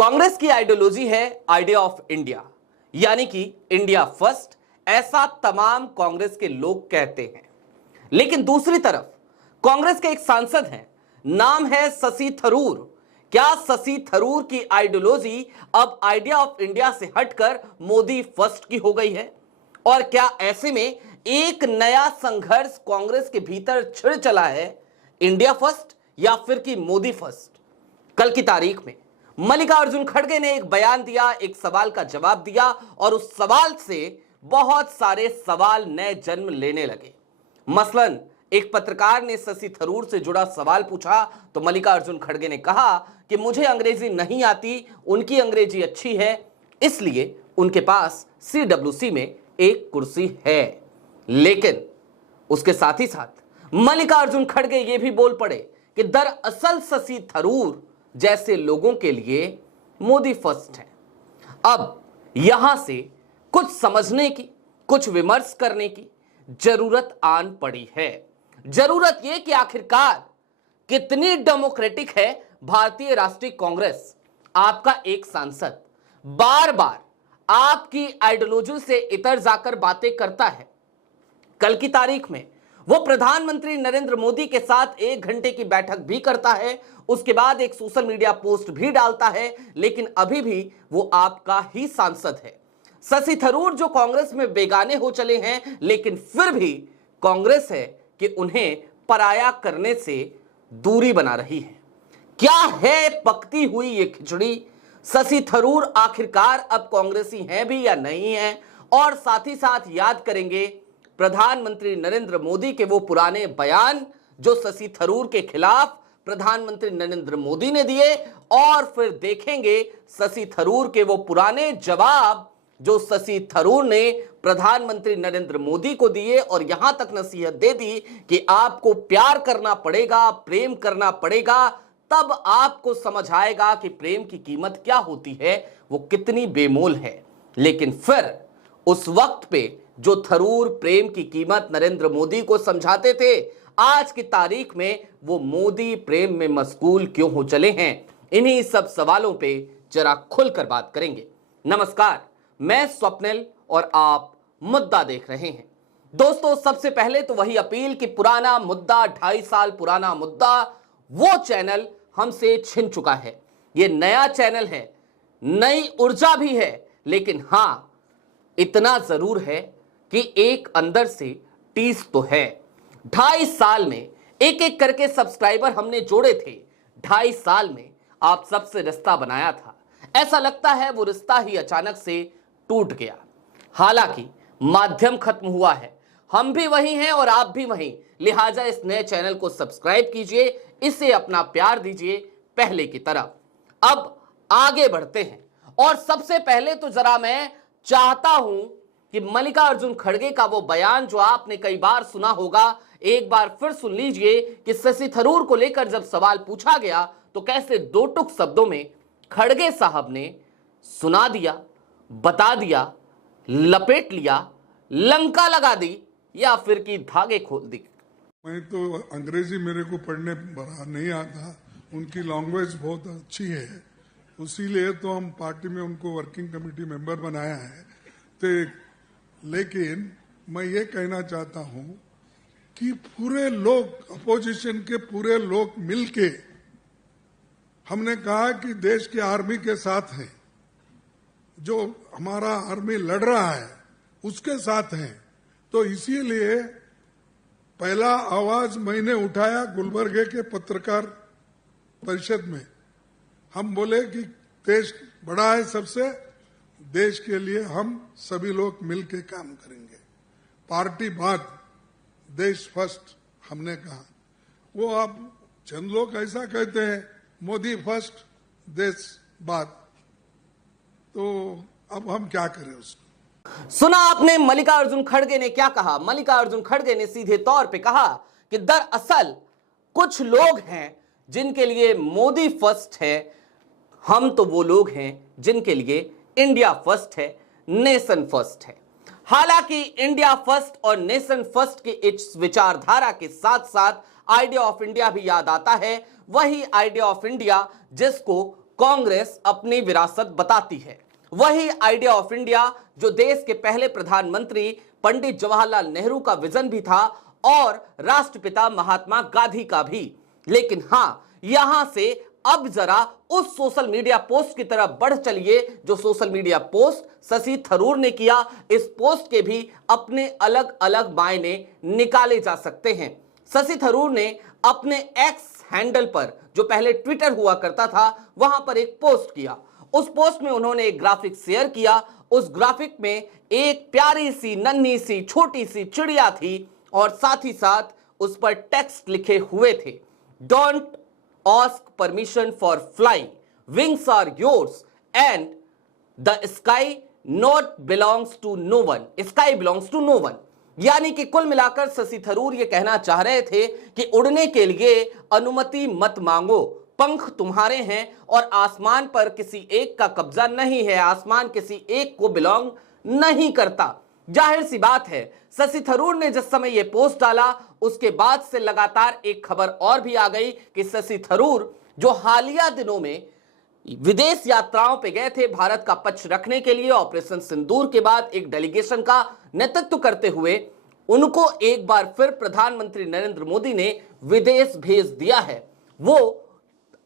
कांग्रेस की आइडियोलॉजी है idea of India, यानी कि इंडिया फर्स्ट। ऐसा तमाम कांग्रेस के लोग कहते हैं। लेकिन दूसरी तरफ कांग्रेस के एक सांसद हैं, नाम है शशि थरूर। क्या शशि थरूर की आइडियोलॉजी अब आइडिया ऑफ इंडिया से हटकर मोदी फर्स्ट की हो गई है? और क्या ऐसे में एक नया संघर्ष कांग्रेस के भीतर छिड़ चला है, इंडिया फर्स्ट या फिर कि मोदी फर्स्ट? कल की तारीख में मल्लिकार्जुन खड़गे ने एक बयान दिया, एक सवाल का जवाब दिया और उस सवाल से बहुत सारे सवाल नए जन्म लेने लगे। मसलन एक पत्रकार ने शशि थरूर से जुड़ा सवाल पूछा तो मल्लिकार्जुन खड़गे ने कहा कि मुझे अंग्रेजी नहीं आती, उनकी अंग्रेजी अच्छी है, इसलिए उनके पास CWC में एक कुर्सी है। लेकिन उसके साथ ही साथ मल्लिकार्जुन खड़गे ये भी बोल पड़े कि दरअसल शशि थरूर जैसे लोगों के लिए मोदी फर्स्ट है। अब यहां से कुछ समझने की, कुछ विमर्श करने की जरूरत आन पड़ी है। जरूरत यह कि आखिरकार कितनी डेमोक्रेटिक है भारतीय राष्ट्रीय कांग्रेस। आपका एक सांसद बार बार आपकी आइडियोलॉजी से इतर जाकर बातें करता है। कल की तारीख में वो प्रधानमंत्री नरेंद्र मोदी के साथ 1 घंटे की बैठक भी करता है, उसके बाद एक सोशल मीडिया पोस्ट भी डालता है, लेकिन अभी भी वो आपका ही सांसद है। शशि थरूर जो कांग्रेस में बेगाने हो चले हैं, लेकिन फिर भी कांग्रेस है कि उन्हें पराया करने से दूरी बना रही है। क्या है पकती हुई ये खिचड़ी? शशि थरूर आखिरकार अब कांग्रेसी हैं भी या नहीं है? और साथ ही साथ याद करेंगे प्रधानमंत्री नरेंद्र मोदी के वो पुराने बयान जो शशि थरूर के खिलाफ प्रधानमंत्री नरेंद्र मोदी ने दिए, और फिर देखेंगे शशि थरूर के वो पुराने जवाब जो शशि थरूर ने प्रधानमंत्री नरेंद्र मोदी को दिए और यहां तक नसीहत दे दी कि आपको प्यार करना पड़ेगा, प्रेम करना पड़ेगा, तब आपको समझ आएगा कि प्रेम की कीमत क्या होती है, वो कितनी बेमोल है। लेकिन फिर उस वक्त पे जो थरूर प्रेम की कीमत नरेंद्र मोदी को समझाते थे, आज की तारीख में वो मोदी प्रेम में मशगूल क्यों हो चले हैं? इन्हीं सब सवालों पे जरा खुलकर बात करेंगे। नमस्कार, मैं स्वप्निल और आप मुद्दा देख रहे हैं। दोस्तों, सबसे पहले तो वही अपील कि पुराना मुद्दा, 2.5 साल पुराना मुद्दा, वो चैनल हमसे छिन चुका है। ये नया चैनल है, नई ऊर्जा भी है, लेकिन हां इतना जरूर है कि एक अंदर से टीस तो है। 2.5 साल में एक एक करके सब्सक्राइबर हमने जोड़े थे। 2.5 साल में आप सबसे रिश्ता बनाया था, ऐसा लगता है वो रिश्ता ही अचानक से टूट गया। हालांकि माध्यम खत्म हुआ है, हम भी वही हैं और आप भी वही, लिहाजा इस नए चैनल को सब्सक्राइब कीजिए, इसे अपना प्यार दीजिए पहले की तरह। अब आगे बढ़ते हैं और सबसे पहले तो जरा मैं चाहता हूं कि मल्लिकार्जुन खड़गे का वो बयान जो आपने कई बार सुना होगा, एक बार फिर सुन लीजिए कि शशि थरूर को लेकर जब सवाल पूछा गया तो कैसे 2 टुक शब्दों में खड़गे साहब ने सुना दिया, बता दिया, लपेट लिया, लंका लगा दी या फिर कि धागे खोल दी। मैं तो अंग्रेजी मेरे को पढ़ने नहीं आता, उनकी लैंग्वेज बहुत अच्छी है, उसीलिए तो हम पार्टी में उनको वर्किंग कमेटी मेंबर बनाया है। तो लेकिन मैं ये कहना चाहता हूं कि पूरे लोग, अपोजिशन के पूरे लोग मिलके हमने कहा कि देश के आर्मी के साथ है, जो हमारा आर्मी लड़ रहा है उसके साथ है। तो इसीलिए पहला आवाज मैंने उठाया गुलबर्गे के पत्रकार परिषद में। हम बोले कि देश बड़ा है सबसे, देश के लिए हम सभी लोग मिलकर काम करेंगे, पार्टी बात, देश फर्स्ट हमने कहा। वो आप चंद लोग ऐसा कहते हैं मोदी फर्स्ट देश बात, तो अब हम क्या करें उसको? सुना आपने मल्लिकार्जुन खड़गे ने क्या कहा? मल्लिकार्जुन खड़गे ने सीधे तौर पे कहा कि दरअसल कुछ लोग हैं जिनके लिए मोदी फर्स्ट है, हम तो वो लोग हैं जिनके लिए इंडिया फर्स्ट है, नेशन फर्स्ट है। हालांकि इंडिया फर्स्ट और नेशन फर्स्ट की इस विचारधारा के साथ साथ आइडिया ऑफ इंडिया भी याद आता है, वही आइडिया ऑफ इंडिया जिसको कांग्रेस अपनी विरासत बताती है। वही आइडिया ऑफ इंडिया जो देश के पहले प्रधानमंत्री पंडित जवाहरलाल नेहरू का विजन भी था और राष्ट्रपिता महात्मा गांधी का भी। लेकिन हां, यहां से अब जरा उस सोशल मीडिया पोस्ट की तरफ बढ़ चलिए जो social media post Shashi Tharoor ने किया। इस पोस्ट के भी अपने अलग अलग मायने निकाले जा सकते हैं। शशि थरूर ने अपने एक्स हैंडल पर, जो पहले ट्विटर हुआ करता था, वहां पर एक पोस्ट किया। उस पोस्ट में उन्होंने एक ग्राफिक शेयर किया। उस ग्राफिक में एक प्यारी सी नन्ही सी छोटी सी चिड़िया थी और साथ ही साथ उस पर टेक्स्ट लिखे हुए थे, don't ask permission for fly, wings are yours and the sky not belongs to no one, sky belongs to no one. यानी कि कुल मिलाकर शशि थरूर ये कहना चाह रहे थे कि उड़ने के लिए अनुमति मत मांगो, पंख तुम्हारे हैं और आसमान पर किसी एक का कब्जा नहीं है, आसमान किसी एक को बिलोंग नहीं करता। जाहिर सी बात है, शशि थरूर ने जिस समय यह पोस्ट डाला उसके बाद से लगातार एक खबर और भी आ गई कि शशि थरूर जो हालिया दिनों में विदेश यात्राओं पे गए थे भारत का पक्ष रखने के लिए, ऑपरेशन सिंदूर के बाद एक डेलीगेशन का नेतृत्व करते हुए, उनको एक बार फिर प्रधानमंत्री नरेंद्र मोदी ने विदेश भेज दिया है। वो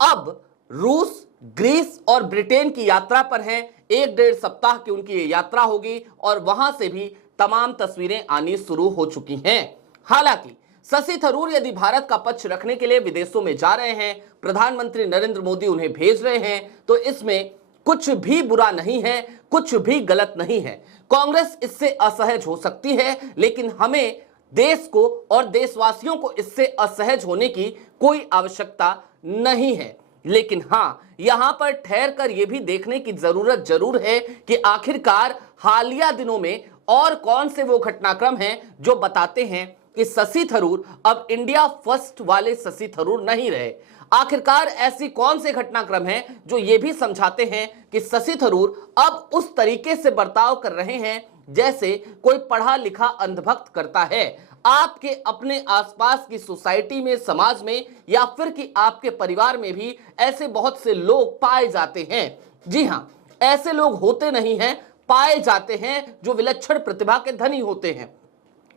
अब रूस, ग्रीस और ब्रिटेन की यात्रा पर हैं। 1-1.5 सप्ताह की उनकी ये यात्रा होगी और वहां से भी तमाम तस्वीरें आनी शुरू हो चुकी हैं। हालांकि शशि थरूर यदि भारत का पक्ष रखने के लिए विदेशों में जा रहे हैं, प्रधानमंत्री नरेंद्र मोदी उन्हें भेज रहे हैं, तो इसमें कुछ भी बुरा नहीं है, कुछ भी गलत नहीं है। कांग्रेस इससे असहज हो सकती है, लेकिन हमें देश को और देशवासियों को इससे असहज होने की कोई आवश्यकता नहीं है। लेकिन हां, यहां पर ठहर कर यह भी देखने की जरूरत जरूर है कि आखिरकार हालिया दिनों में और कौन से वो घटनाक्रम हैं जो बताते हैं कि शशि थरूर अब इंडिया फर्स्ट वाले शशि थरूर नहीं रहे। आखिरकार ऐसी कौन से घटनाक्रम हैं जो ये भी समझाते हैं कि शशि थरूर अब उस तरीके से बर्ताव कर रहे हैं जैसे कोई पढ़ा लिखा अंधभक्त करता है। आपके अपने आसपास की सोसाइटी में, समाज में, या फिर कि आपके परिवार में भी ऐसे बहुत से लोग पाए जाते हैं। जी हां, ऐसे लोग होते नहीं हैं, पाए जाते हैं जो विलक्षण प्रतिभा के धनी होते हैं।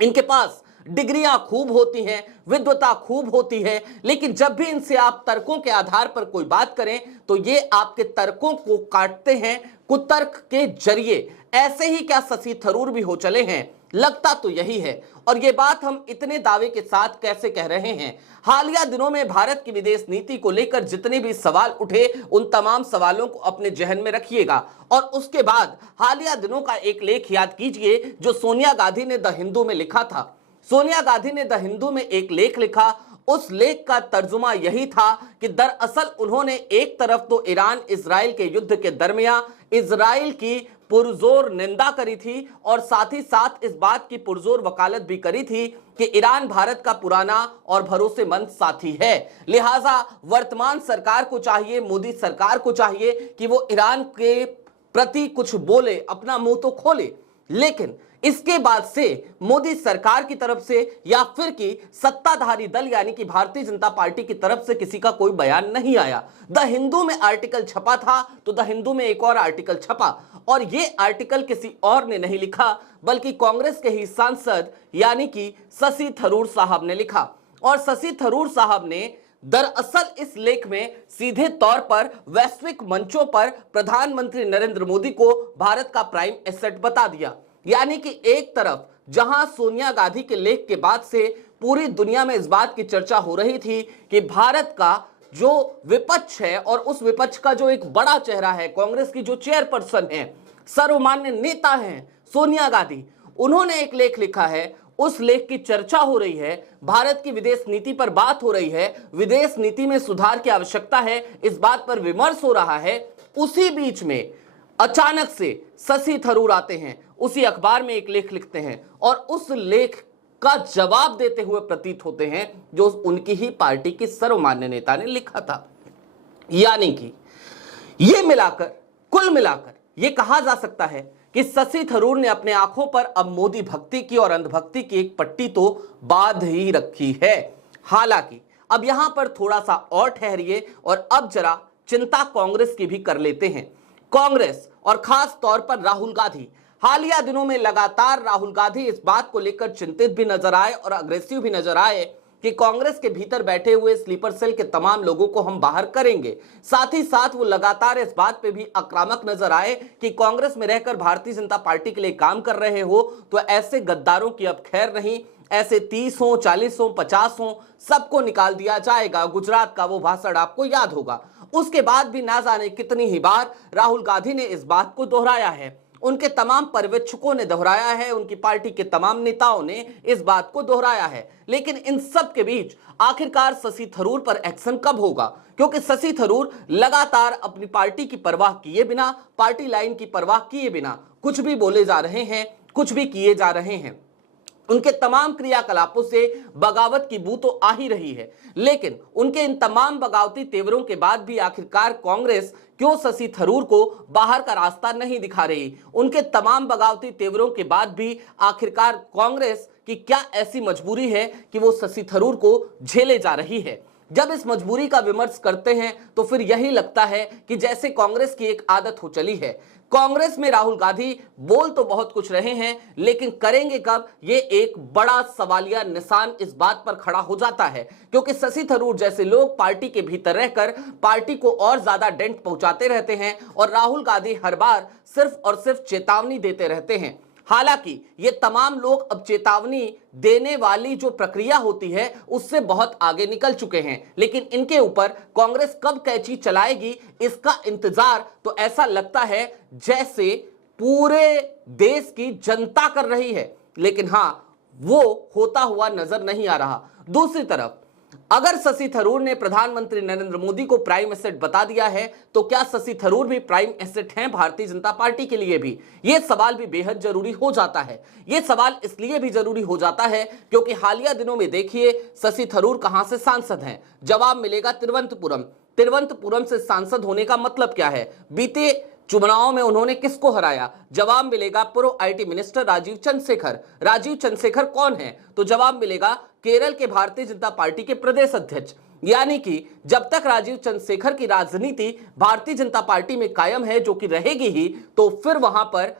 इनके पास डिग्रियां खूब होती हैं, विद्वता खूब होती है, लेकिन जब भी इनसे आप तर्कों के आधार पर कोई बात करें तो ये आपके तर्कों को काटते हैं कुतर्क के जरिए। ऐसे ही क्या शशि थरूर भी हो चले हैं? लगता तो यही है। और ये बात हम इतने दावे के साथ कैसे कह रहे हैं? हालिया दिनों में भारत की विदेश नीति को लेकर जितने भी सवाल उठे, उन तमाम सवालों को अपने जहन में रखिएगा और उसके बाद हालिया दिनों का एक लेख याद कीजिए जो सोनिया गांधी ने द हिंदू में लिखा था। सोनिया गांधी ने द हिंदू में एक लेख लिखा। उस लेख का तर्जुमा यही था कि दरअसल उन्होंने एक तरफ तो ईरान इजराइल के युद्ध के दरमियान इजराइल की पुरजोर निंदा करी थी और साथ ही साथ इस बात की पुरजोर वकालत भी करी थी कि ईरान भारत का पुराना और भरोसेमंद साथी है, लिहाजा वर्तमान सरकार को चाहिए, मोदी सरकार को चाहिए कि वो ईरान के प्रति कुछ बोले, अपना मुंह तो खोले। लेकिन इसके बाद से मोदी सरकार की तरफ से या फिर कि सत्ताधारी दल यानी कि भारतीय जनता पार्टी की तरफ से किसी का कोई बयान नहीं आया। द हिंदू में आर्टिकल छपा था तो द हिंदू में एक और आर्टिकल छपा और ये आर्टिकल किसी और ने नहीं लिखा बल्कि कांग्रेस के ही सांसद यानी कि शशि थरूर साहब ने लिखा। और शशि थरूर साहब ने दरअसल इस लेख में सीधे तौर पर वैश्विक मंचों पर प्रधानमंत्री नरेंद्र मोदी को भारत का प्राइम एसेट बता दिया। यानी कि एक तरफ जहां सोनिया गांधी के लेख के बाद से पूरी दुनिया में इस बात की चर्चा हो रही थी कि भारत का जो विपक्ष है और उस विपक्ष का जो एक बड़ा चेहरा है, कांग्रेस की जो चेयरपर्सन है, सर्वमान्य नेता हैं सोनिया गांधी, उन्होंने एक लेख लिखा है। उस लेख की चर्चा हो रही है, भारत की विदेश नीति पर बात हो रही है, विदेश नीति में सुधार की आवश्यकता है, इस बात पर विमर्श हो रहा है। उसी बीच में अचानक से शशि थरूर आते हैं, उसी अखबार में एक लेख लिखते हैं और उस लेख का जवाब देते हुए प्रतीत होते हैं जो उनकी ही पार्टी के सर्वमान्य नेता ने लिखा था। यानी कि ये मिलाकर, कुल मिलाकर ये कहा जा सकता है कि शशि थरूर ने अपने आंखों पर अब मोदी भक्ति की और अंधभक्ति की एक पट्टी तो बांध ही रखी है। हालांकि अब यहां पर थोड़ा सा और ठहरिए और अब जरा चिंता कांग्रेस की भी कर लेते हैं। कांग्रेस और खास तौर पर राहुल गांधी हालिया दिनों में लगातार राहुल गांधी इस बात को लेकर चिंतित भी नजर आए और अग्रेसिव भी नजर आए कि कांग्रेस के भीतर बैठे हुए स्लीपर सेल के तमाम लोगों को हम बाहर करेंगे। साथ ही साथ वो लगातार इस बात पे भी आक्रामक नजर आए कि कांग्रेस में रहकर भारतीय जनता पार्टी के लिए काम कर रहे हो तो ऐसे गद्दारों की अब खैर नहीं, ऐसे 30 हो, 40 हो, 50 हो, सबको निकाल दिया जाएगा। गुजरात का वो भाषण आपको याद होगा। उसके बाद भी ना जाने कितनी ही बार राहुल गांधी ने इस बात को दोहराया है, उनके तमाम पर्यवेक्षकों ने दोहराया है, उनकी पार्टी के तमाम नेताओं ने इस बात को दोहराया है। लेकिन इन सब के बीच आखिरकार शशि थरूर पर एक्शन कब होगा? क्योंकि शशि थरूर लगातार अपनी पार्टी की परवाह किए बिना, पार्टी लाइन की परवाह किए बिना कुछ भी बोले जा रहे हैं, कुछ भी किए जा रहे हैं। उनके तमाम क्रियाकलापों से बगावत की बू तो आ ही रही है। लेकिन उनके इन तमाम बगावती तेवरों के बाद भी आखिरकार कांग्रेस क्यों शशि थरूर को बाहर का रास्ता नहीं दिखा रही? उनके तमाम बगावती तेवरों के बाद भी आखिरकार कांग्रेस की क्या ऐसी मजबूरी है कि वो शशि थरूर को झेले जा रही है? जब इस मजबूरी का विमर्श करते हैं तो फिर यही लगता है कि जैसे कांग्रेस की एक आदत हो चली है। कांग्रेस में राहुल गांधी बोल तो बहुत कुछ रहे हैं, लेकिन करेंगे कब, ये एक बड़ा सवालिया निशान इस बात पर खड़ा हो जाता है। क्योंकि शशि थरूर जैसे लोग पार्टी के भीतर रहकर पार्टी को और ज्यादा डेंट पहुंचाते रहते हैं और राहुल गांधी हर बार सिर्फ और सिर्फ चेतावनी देते रहते हैं। हालांकि ये तमाम लोग अब चेतावनी देने वाली जो प्रक्रिया होती है उससे बहुत आगे निकल चुके हैं, लेकिन इनके ऊपर कांग्रेस कब कैची चलाएगी इसका इंतजार तो ऐसा लगता है जैसे पूरे देश की जनता कर रही है। लेकिन हां, वो होता हुआ नजर नहीं आ रहा। दूसरी तरफ अगर शशि थरूर ने प्रधानमंत्री नरेंद्र मोदी को प्राइम एसेट बता दिया है तो क्या शशि थरूर भी प्राइम एसेट हैं भारतीय जनता पार्टी के लिए भी? यह सवाल भी बेहद जरूरी हो जाता है। यह सवाल इसलिए भी जरूरी हो जाता है क्योंकि हालिया दिनों में देखिए शशि थरूर कहां से सांसद हैं। जवाब मिलेगा तिरुवनंतपुरम। तिरुवनंतपुरम से सांसद होने का मतलब क्या है? बीते चुनाव में उन्होंने किसको हराया? जवाब मिलेगा पूर्व आईटी मिनिस्टर राजीव चंद्रशेखर। राजीव चंद्रशेखर कौन है? तो जवाब मिलेगा केरल के भारतीय जनता पार्टी के प्रदेश अध्यक्ष। यानी कि जब तक राजीव चंद्रशेखर की राजनीति भारतीय जनता पार्टी में कायम है, जो कि रहेगी ही, तो फिर वहां पर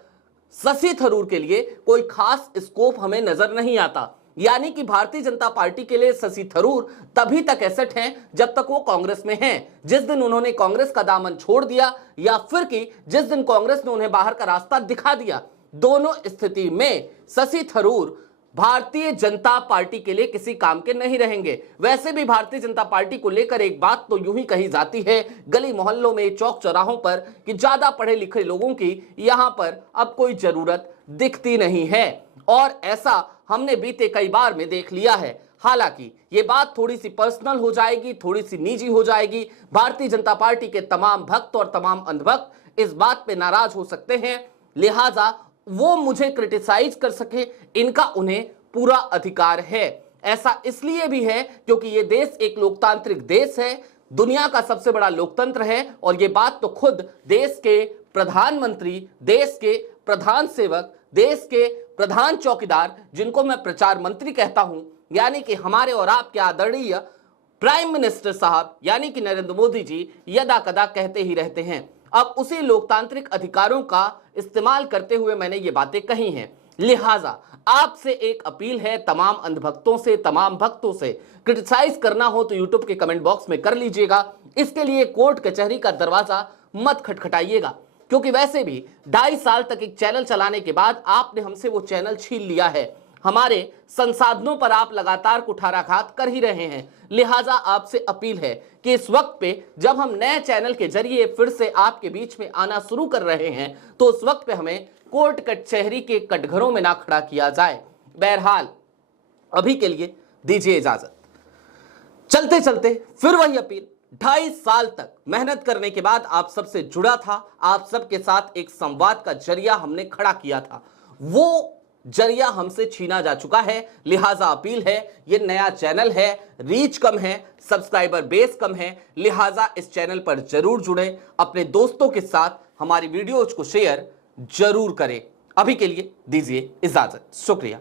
शशि थरूर के लिए कोई खास स्कोप हमें नजर नहीं आता। यानी कि भारतीय जनता पार्टी के लिए शशि थरूर तभी तक एसेट हैं जब तक वो कांग्रेस में हैं। जिस दिन उन्होंने कांग्रेस का दामन छोड़ दिया या फिर कि जिस दिन कांग्रेस ने उन्हें बाहर का रास्ता दिखा दिया, दोनों स्थिति में शशि थरूर भारतीय जनता पार्टी के लिए किसी काम के नहीं रहेंगे। वैसे भी भारतीय जनता पार्टी को लेकर एक बात तो यूं ही कही जाती है गली मोहल्लों में, चौक चौराहों पर, कि ज्यादा पढ़े लिखे लोगों की यहां पर अब कोई जरूरत दिखती नहीं है। और ऐसा हमने बीते कई बार में देख लिया है। हालांकि ये बात थोड़ी सी पर्सनल हो जाएगी, थोड़ी सी निजी हो जाएगी। भारतीय जनता पार्टी के तमाम भक्त और तमाम अंधभक्त इस बात पे नाराज हो सकते हैं, लिहाजा वो मुझे क्रिटिसाइज कर सके, इनका उन्हें पूरा अधिकार है। ऐसा इसलिए भी है क्योंकि ये देश एक लोकतांत्रिक देश है, दुनिया का सबसे बड़ा लोकतंत्र है। और ये बात तो खुद देश के प्रधानमंत्री, देश के प्रधान सेवक, देश के प्रधान चौकीदार, जिनको मैं प्रचार मंत्री कहता हूं, यानी कि हमारे और आपके आदरणीय प्राइम मिनिस्टर साहब यानी कि नरेंद्र मोदी जी यदा कदा कहते ही रहते हैं। अब उसी लोकतांत्रिक अधिकारों का इस्तेमाल करते हुए मैंने ये बातें कही हैं। लिहाजा आपसे एक अपील है तमाम अंधभक्तों से, तमाम भक्तों से, क्रिटिसाइज करना हो तो यूट्यूब के कमेंट बॉक्स में कर लीजिएगा। इसके लिए कोर्ट कचहरी का दरवाजा मत खटखटाइएगा, क्योंकि वैसे भी 2.5 साल तक एक चैनल चलाने के बाद आपने हमसे वो चैनल छीन लिया है। हमारे संसाधनों पर आप लगातार कुठाराघात कर ही रहे हैं। लिहाजा आपसे अपील है कि इस वक्त पे जब हम नए चैनल के जरिए फिर से आपके बीच में आना शुरू कर रहे हैं तो उस वक्त पे हमें कोर्ट कचहरी के कटघरों में ना खड़ा किया जाए। बहरहाल अभी के लिए दीजिए इजाजत। चलते चलते फिर वही अपील, 2.5 साल तक मेहनत करने के बाद आप सबसे जुड़ा था, आप सबके साथ एक संवाद का जरिया हमने खड़ा किया था, वो जरिया हमसे छीना जा चुका है। लिहाजा अपील है, ये नया चैनल है, रीच कम है, सब्सक्राइबर बेस कम है, लिहाजा इस चैनल पर जरूर जुड़ें, अपने दोस्तों के साथ हमारी वीडियोज को शेयर जरूर करें। अभी के लिए दीजिए इजाजत, शुक्रिया।